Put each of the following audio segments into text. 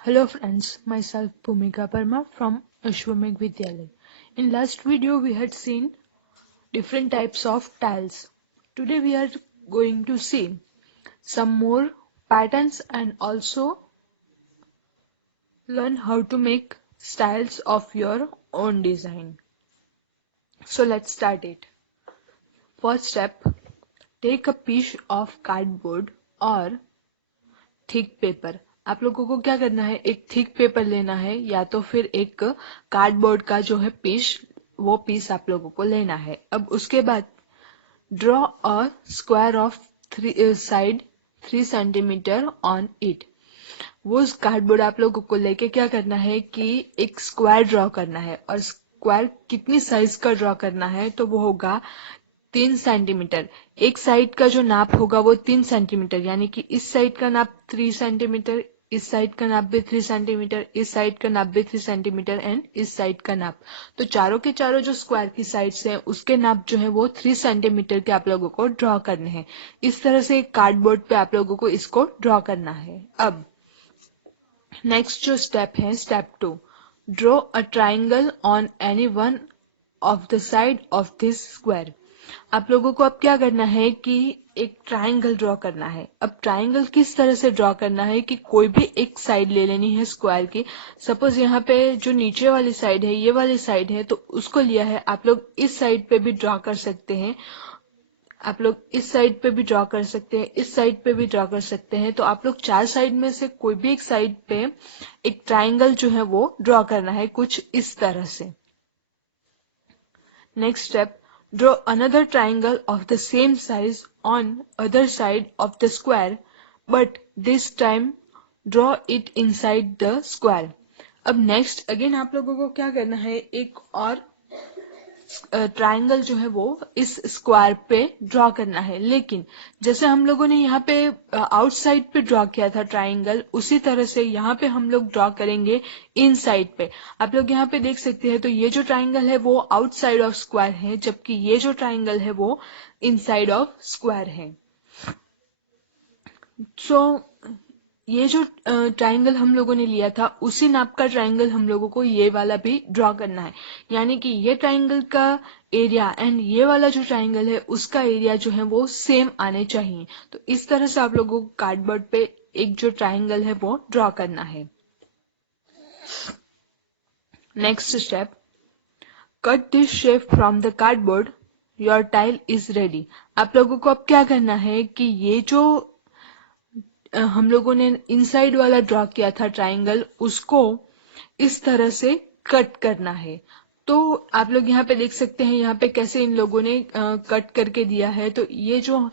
Hello friends, myself Bhumika Parma from Ashwamedh Vidyalaya. In last video we had seen different types of tiles. Today we are going to see some more patterns and also learn how to make styles of your own design. So let's start it. First step, take a piece of cardboard or thick paper. आप लोगों को क्या करना है, एक thick paper लेना है या तो फिर एक कार्डबोर्ड का जो है पीस, वो पीस आप लोगों को लेना है। अब उसके बाद draw a square of side 3 centimetre on it. वो कार्डबोर्ड आप लोगों को लेके क्या करना है कि एक स्क्वायर ड्रॉ करना है, और स्क्वायर कितनी साइज का ड्रॉ करना है तो वो होगा 3 सेंटीमीटर। एक साइड का जो नाप होगा वो 3 सेंटीमीटर, यानी कि इस साइड का नाप 3 सेंटीमीटर, इस साइड का नाप भी 3 सेंटीमीटर, इस साइड का नाप भी 3 सेंटीमीटर एंड इस साइड का नाप। तो चारों के चारों जो स्क्वायर की साइड्स हैं उसके नाप जो है वो 3 सेंटीमीटर के आप लोगों को ड्रॉ करने हैं। इस तरह से कार्डबोर्ड पे आप लोगों को इसको ड्रॉ करना है। अब नेक्स्ट जो स्टेप है, step 2, draw a triangle on any one of the side of this square. आप लोगों को अब क्या करना है कि एक ट्राइंगल ड्रॉ करना है। अब ट्राइंगल किस तरह से ड्रॉ करना है कि कोई भी एक साइड ले लेनी है स्क्वायर की। सपोज यहाँ पे जो नीचे वाली साइड है, ये वाली साइड है, तो उसको लिया है। आप लोग इस साइड पे भी ड्रॉ कर सकते हैं, आप लोग इस साइड पे भी ड्रॉ कर सकते हैं, इस साइड पे भी ड्रॉ कर सकते हैं। तो आप लोग चार साइड में से कोई भी एक साइड पे एक ट्राइंगल जो है वो ड्रॉ करना है, कुछ इस तरह से। Next step, draw another triangle of the same size on other side of the square, but this time draw it inside the square. अब नेक्स्ट अगेन आप लोगों को क्या करना है, एक और ट्राइंगल जो है वो इस स्क्वायर पे ड्रॉ करना है। लेकिन जैसे हम लोगों ने यहाँ पे आउटसाइड पे ड्रॉ किया था ट्राइंगल, उसी तरह से यहाँ पे हम लोग ड्रॉ करेंगे इनसाइड पे। आप लोग यहाँ पे देख सकते हैं, तो ये जो ट्राइंगल है वो आउटसाइड ऑफ स्क्वायर है, जबकि ये जो ट्राइंगल है वो इनसाइड ऑफ स्क्वायर है। सो ये जो ट्राइंगल हम लोगों ने लिया था उसी नाप का ट्राइंगल हम लोगों को ये वाला भी ड्रॉ करना है, यानी कि ये ट्राइंगल का एरिया एंड ये वाला जो ट्राइंगल है उसका एरिया जो है वो सेम आने चाहिए। तो इस तरह से आप लोगों को कार्डबोर्ड पे एक जो ट्राइंगल है वो ड्रॉ करना है। Next step, cut this shape from the cardboard, your tile is ready. आप लोगों को अब क्या करना है कि ये जो हम लोगों ने इनसाइड वाला ड्रॉ किया था ट्राइंगल, उसको इस तरह से कट करना है। तो आप लोग यहाँ पे देख सकते हैं, यहाँ पे कैसे इन लोगों ने कट करके दिया है। तो ये जो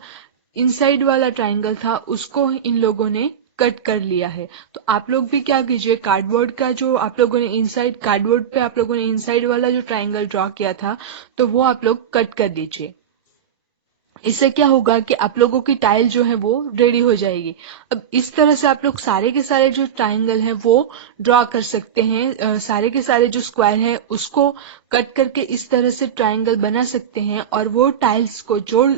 इनसाइड वाला ट्राइंगल था उसको इन लोगों ने कट कर लिया है। तो आप लोग भी क्या कीजिए, कार्डबोर्ड का जो आप लोगों ने इनसाइड, कार्डबोर्ड पे आप लोगों ने इनसाइड वाला जो ट्राइंगल ड्रॉ किया था तो वो आप लोग कट कर दीजिए। इससे क्या होगा कि आप लोगों की टाइल जो है वो रेडी हो जाएगी। अब इस तरह से आप लोग सारे के सारे जो ट्राइंगल हैं वो ड्रॉ कर सकते हैं। सारे के सारे जो स्क्वायर है उसको कट करके इस तरह से ट्राइंगल बना सकते हैं, और वो टाइल्स को जोड़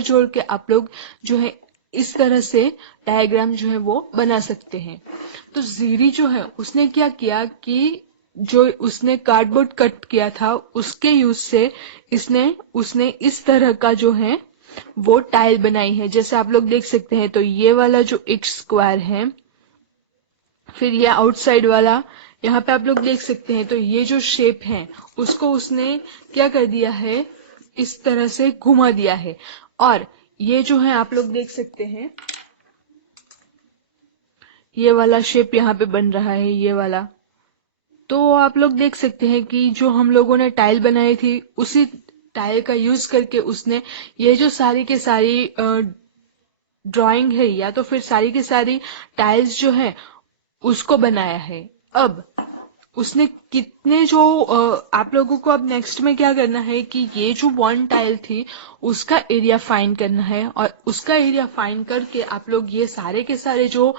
जोड़ के आप लोग जो है इस तरह से डायग्राम जो है वो बना सकते हैं। तो जीरी जो है उसने क्या किया कि जो उसने कार्डबोर्ड कट किया था उसके यूज से उसने इस तरह का जो है वो टाइल बनाई है। जैसे आप लोग देख सकते हैं, तो ये वाला जो एक स्क्वायर है, फिर ये आउटसाइड वाला, यहाँ पे आप लोग देख सकते हैं, तो ये जो शेप है उसको उसने क्या कर दिया है, इस तरह से घुमा दिया है। और ये जो है आप लोग देख सकते हैं, ये वाला शेप यहाँ पे बन रहा है, ये वाला। तो आप लोग देख सकते हैं कि जो हम लोगों ने टाइल बनाई थी उसी टाइल का यूज करके उसने ये जो सारी के सारी ड्राइंग है या तो फिर सारी की सारी टाइल्स जो है उसको बनाया है। अब उसने कितने जो आप लोगों को अब नेक्स्ट में क्या करना है कि ये जो वन टाइल थी उसका एरिया फाइंड करना है, और उसका एरिया फाइंड करके आप लोग ये सारे के सारे जो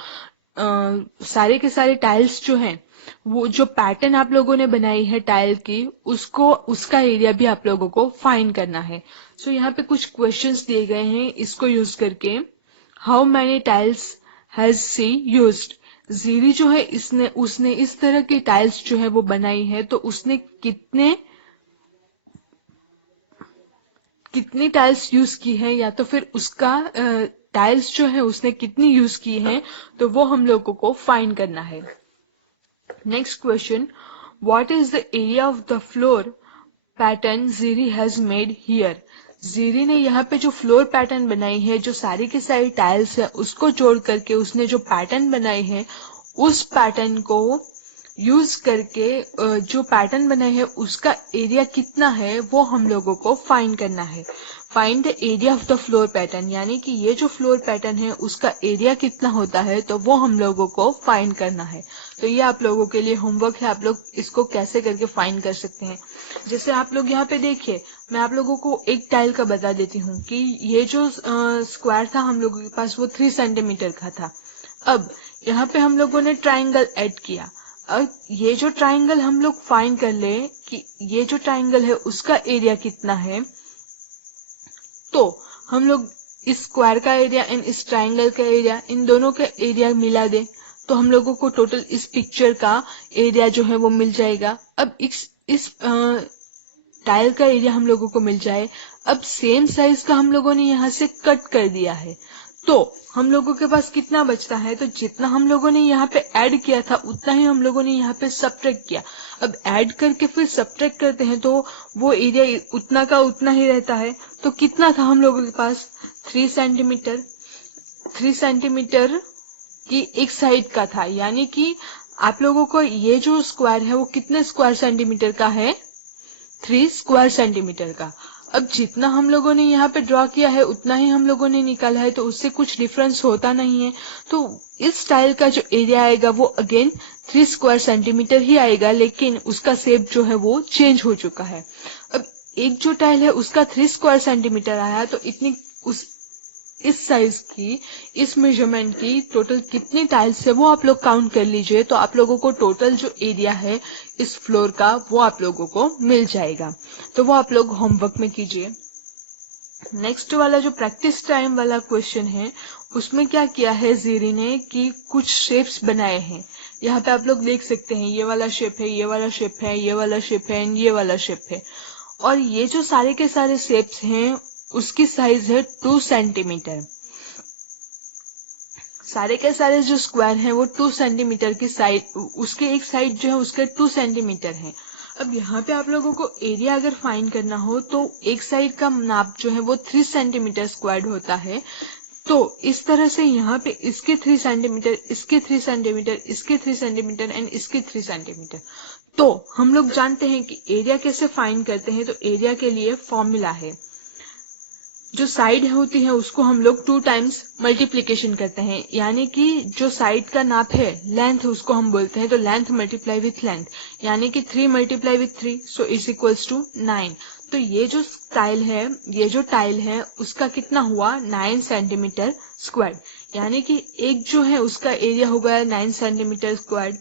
सारे के सारे टाइल्स जो हैं, वो जो पैटर्न आप लोगों ने बनाई है टाइल की, उसको उसका एरिया भी आप लोगों को फाइंड करना है। सो यहाँ पे कुछ क्वेश्चंस दिए गए हैं इसको यूज करके। How many tiles has she used? Geri जो है उसने इस तरह की टाइल्स जो है वो बनाई है, तो उसने कितनी टाइल्स यूज की है, या तो फिर उसका टाइल्स जो है उसने कितनी यूज की है, तो वो हम लोगों को फाइंड करना है। Next question, what is the area of the floor pattern Geri has made here. Geri ने यहाँ पे जो फ्लोर पैटर्न बनाई है, जो सारी की सारी टाइल्स है उसको जोड़ करके उसने जो पैटर्न बनाई है, उस पैटर्न को यूज करके जो पैटर्न बनाए है उसका एरिया कितना है वो हम लोगों को फाइंड करना है। Find the area of the floor pattern, यानी कि ये जो फ्लोर पैटर्न है उसका एरिया कितना होता है, तो वो हम लोगों को फाइंड करना है। तो ये आप लोगों के लिए होमवर्क है, आप लोग इसको कैसे करके फाइंड कर सकते हैं। जैसे आप लोग यहाँ पे देखिए, मैं आप लोगों को एक टाइल का बता देती हूँ कि ये जो स्क्वायर था हम लोगों के पास वो 3 सेंटीमीटर का था। अब यहाँ पे हम लोगों ने ट्राइंगल ऐड किया। अब ये जो ट्राइंगल हम लोग फाइंड कर ले कि ये जो ट्राइंगल है उसका एरिया कितना है, तो हम लोग इस स्क्वायर का एरिया एंड इस ट्राइंगल का एरिया, इन दोनों का एरिया मिला दे, तो हम लोगों को टोटल इस पिक्चर का एरिया जो है वो मिल जाएगा। अब इस टाइल का एरिया हम लोगों को मिल जाए। अब सेम साइज का हम लोगों ने यहाँ से कट कर दिया है, तो हम लोगों के पास कितना बचता है, तो जितना हम लोगों ने यहाँ पे ऐड किया था उतना ही हम लोगों ने यहाँ पे सब्ट्रैक्ट किया। अब ऐड करके फिर सब्ट्रैक्ट करते हैं तो वो एरिया उतना का उतना ही रहता है। तो कितना था हम लोगों के पास, 3 सेंटीमीटर। 3 सेंटीमीटर की एक साइड का था, यानी कि आप लोगों को ये जो स्क्वायर है वो कितने स्क्वायर सेंटीमीटर का है, 3 स्क्वायर सेंटीमीटर का। अब जितना हम लोगों ने यहाँ पे ड्रॉ किया है उतना ही हम लोगों ने निकाला है, तो उससे कुछ डिफरेंस होता नहीं है। तो इस टाइल का जो एरिया आएगा वो अगेन 3 स्क्वायर सेंटीमीटर ही आएगा, लेकिन उसका शेप जो है वो चेंज हो चुका है। अब एक जो टाइल है उसका 3 स्क्वायर सेंटीमीटर आया, तो इस साइज की, इस मेजरमेंट की टोटल कितनी टाइल्स है वो आप लोग काउंट कर लीजिए, तो आप लोगों को टोटल जो एरिया है इस फ्लोर का वो आप लोगों को मिल जाएगा। तो वो आप लोग होमवर्क में कीजिए। नेक्स्ट वाला जो प्रैक्टिस टाइम वाला क्वेश्चन है, उसमें क्या किया है जीरी ने कि कुछ शेप्स बनाए हैं। यहाँ पे आप लोग देख सकते हैं, ये वाला शेप है, ये वाला शेप है, ये वाला शेप है एंड ये वाला शेप है। और ये जो सारे के सारे शेप्स हैं उसकी साइज है 2 सेंटीमीटर। सारे के सारे जो स्क्वायर हैं वो 2 सेंटीमीटर की साइड, उसके एक साइड जो है उसके 2 सेंटीमीटर है। अब यहाँ पे आप लोगों को एरिया अगर फाइंड करना हो तो एक साइड का नाप जो है वो 3 सेंटीमीटर स्क्वायर होता है। तो इस तरह से यहाँ पे इसके 3 सेंटीमीटर, इसके 3 सेंटीमीटर, इसके 3 सेंटीमीटर एंड इसके 3 सेंटीमीटर। तो हम लोग जानते हैं कि एरिया कैसे फाइंड करते हैं। तो एरिया के लिए फॉर्मूला है, जो साइड होती है उसको हम लोग 2 टाइम्स मल्टीप्लीकेशन करते हैं, यानी कि जो साइड का नाप है लेंथ उसको हम बोलते हैं, तो लेंथ मल्टीप्लाई विथ लेंथ, यानी कि 3 multiply with 3 so is equals to 9। तो ये जो टाइल है उसका कितना हुआ, 9 सेंटीमीटर स्क्वायर, यानी कि एक जो है उसका एरिया हो गया 9 सेंटीमीटर स्क्वायर।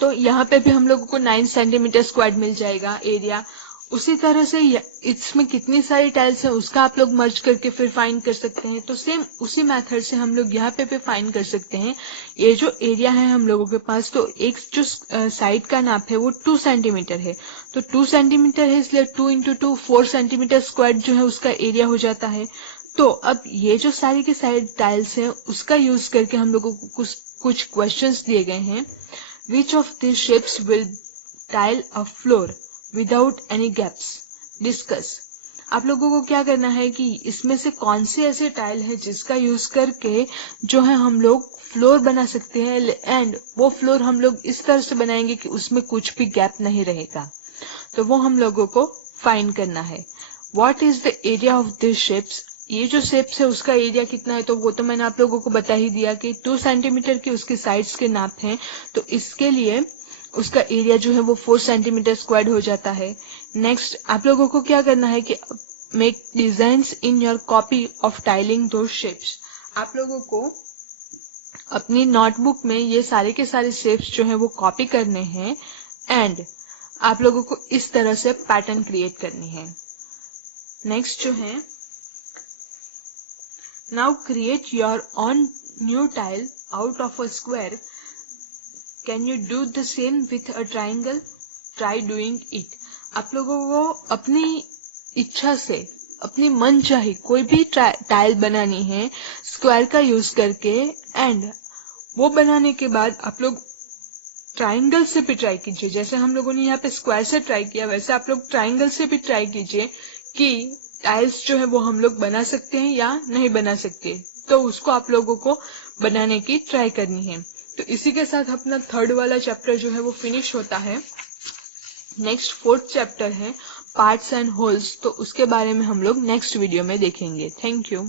तो यहाँ पे भी हम लोगों को 9 सेंटीमीटर स्क्वायर मिल जाएगा एरिया। उसी तरह से इसमें कितनी सारी टाइल्स है उसका आप लोग मर्ज करके फिर फाइंड कर सकते हैं। तो सेम उसी मेथड से हम लोग यहाँ पे फाइंड कर सकते हैं। ये जो एरिया है हम लोगों के पास, तो एक जो साइड का नाप है वो 2 सेंटीमीटर है, तो 2 सेंटीमीटर है इसलिए 2 इंटू 2 4 सेंटीमीटर स्क्वायर जो है उसका एरिया हो जाता है। तो अब ये जो सारी की सारी टाइल्स है उसका यूज करके हम लोगों को कुछ क्वेश्चंस दिए गए हैं। Which of these shapes will tile a floor without any gaps? Discuss. आप लोगों को क्या करना है कि इसमें से कौन से ऐसे टाइल है जिसका यूज करके जो है हम लोग फ्लोर बना सकते हैं, एंड वो फ्लोर हम लोग इस तरह से बनाएंगे कि उसमें कुछ भी गैप नहीं रहेगा। तो वो हम लोगों को फाइंड करना है। What is the area of these shapes? ये जो शेप्स है उसका एरिया कितना है, तो वो तो मैंने आप लोगों को बता ही दिया कि 2 सेंटीमीटर की उसके साइड्स के नाप हैं, तो इसके लिए उसका एरिया जो है वो 4 सेंटीमीटर स्क्वायर हो जाता है। नेक्स्ट आप लोगों को क्या करना है कि make designs in your copy of tiling दो शेप्स। आप लोगों को अपनी नोटबुक में ये सारे के सारे शेप्स जो है वो कॉपी करने हैं, एंड आप लोगों को इस तरह से पैटर्न क्रिएट करनी है। नेक्स्ट जो है, now create your own new tile out of a square, can you do the same with a triangle? Try doing it. आप लोगों को अपनी इच्छा से, अपनी मन चाहे कोई भी टाइल बनानी है स्क्वायर का यूज करके, एंड वो बनाने के बाद आप लोग ट्राइंगल से भी ट्राई कीजिए। जैसे हम लोगों ने यहाँ पे स्क्वायर से ट्राई किया, वैसे आप लोग ट्राइंगल से भी ट्राई कीजिए कि टाइल्स जो है वो हम लोग बना सकते हैं या नहीं बना सकते। तो उसको आप लोगों को बनाने की ट्राई करनी है। तो इसी के साथ अपना थर्ड वाला चैप्टर जो है वो फिनिश होता है। नेक्स्ट फोर्थ चैप्टर है पार्ट्स एंड होल्स, तो उसके बारे में हम लोग नेक्स्ट वीडियो में देखेंगे। Thank you.